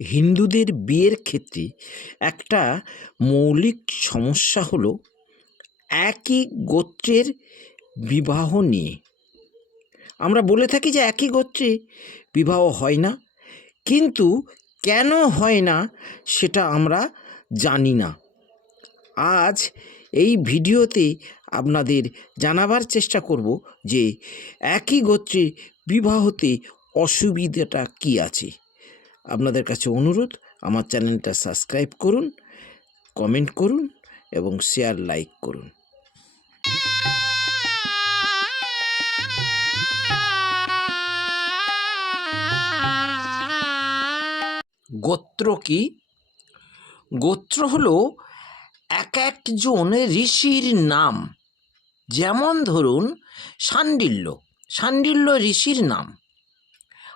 হিন্দুদের বিয়ের ক্ষেত্রে একটা মৌলিক সমস্যা হলো একই গোত্রের বিবাহ নিয়ে। আমরা বলে থাকি যে একই গোত্রে বিবাহ হয় না, কিন্তু কেন হয় না সেটা আমরা জানি না। আজ এই ভিডিওতে আপনাদের জানাবার চেষ্টা করব যে একই গোত্রে বিবাহতে অসুবিধাটা কী আছে। আপনাদের কাছে অনুরোধ, আমার চ্যানেলটা সাবস্ক্রাইব করুন, কমেন্ট করুন এবং শেয়ার, লাইক করুন। গোত্র কি? গোত্র হলো এক একজন ঋষির নাম। যেমন ধরুন শাণ্ডিল্য শাণ্ডিল্য ঋষির নাম।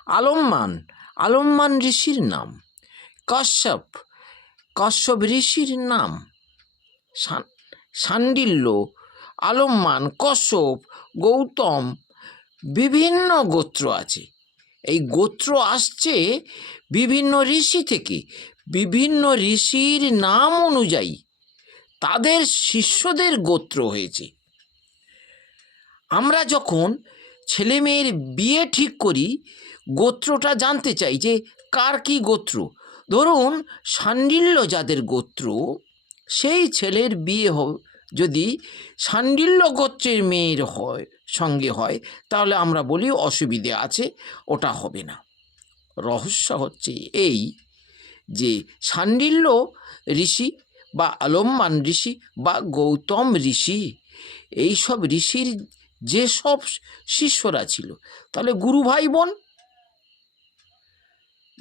আলম্মান আলম্মান ঋষির নাম। কশ্যপ কশ্যপ ঋষির নাম। শাণ্ডিল্য আলম্মান কশ্যপ, গৌতম, বিভিন্ন গোত্র আছে। এই গোত্র আসছে বিভিন্ন ঋষি থেকে। বিভিন্ন ঋষির নাম অনুযায়ী তাদের শিষ্যদের গোত্র হয়েছে। আমরা যখন ছেলে মেয়ের বিয়ে ঠিক করি, গোত্রটা জানতে চাই যে কার কি গোত্র। ধরুন শাণ্ডিল্য যাদের গোত্র, সেই ছেলের বিয়ে যদি শাণ্ডিল্য গোত্রের মেয়ের হয়, সঙ্গে হয়, তাহলে আমরা বলি অসুবিধে আছে, ওটা হবে না। রহস্য হচ্ছে এই যে শাণ্ডিল্য ঋষি বা আলম্মান ঋষি বা গৌতম ঋষি, এইসব ঋষির যেসব শিষ্যরা ছিল। তাহলে গুরু ভাই বোন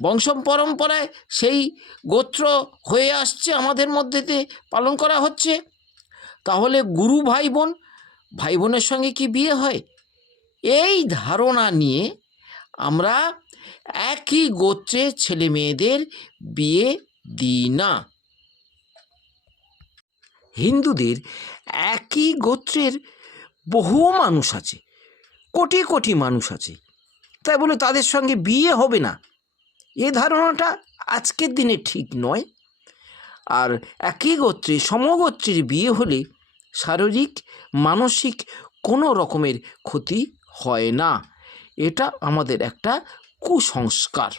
বংশ পরম্পরায় সেই গোত্র হয়ে আসছে, আমাদের মধ্যে দিয়ে পালন করা হচ্ছে। তাহলে গুরু ভাই বোন, ভাই বোনের সঙ্গে কি বিয়ে হয়? এই ধারণা নিয়ে আমরা একই গোত্রে ছেলে মেয়েদের বিয়ে দিই না। হিন্দুদের একই গোত্রের বহু মানুষ আছে, কোটি কোটি মানুষ আছে। তাই বলে তাদের সঙ্গে বিয়ে হবে না। এ ধারণাটা আজকের দিনে ঠিক নয়। আর একই গোত্রে, সমগোত্রের বিয়ে হলে শারীরিক, মানসিক কোনো রকমের ক্ষতি হয় না। এটা আমাদের একটা কুসংস্কার।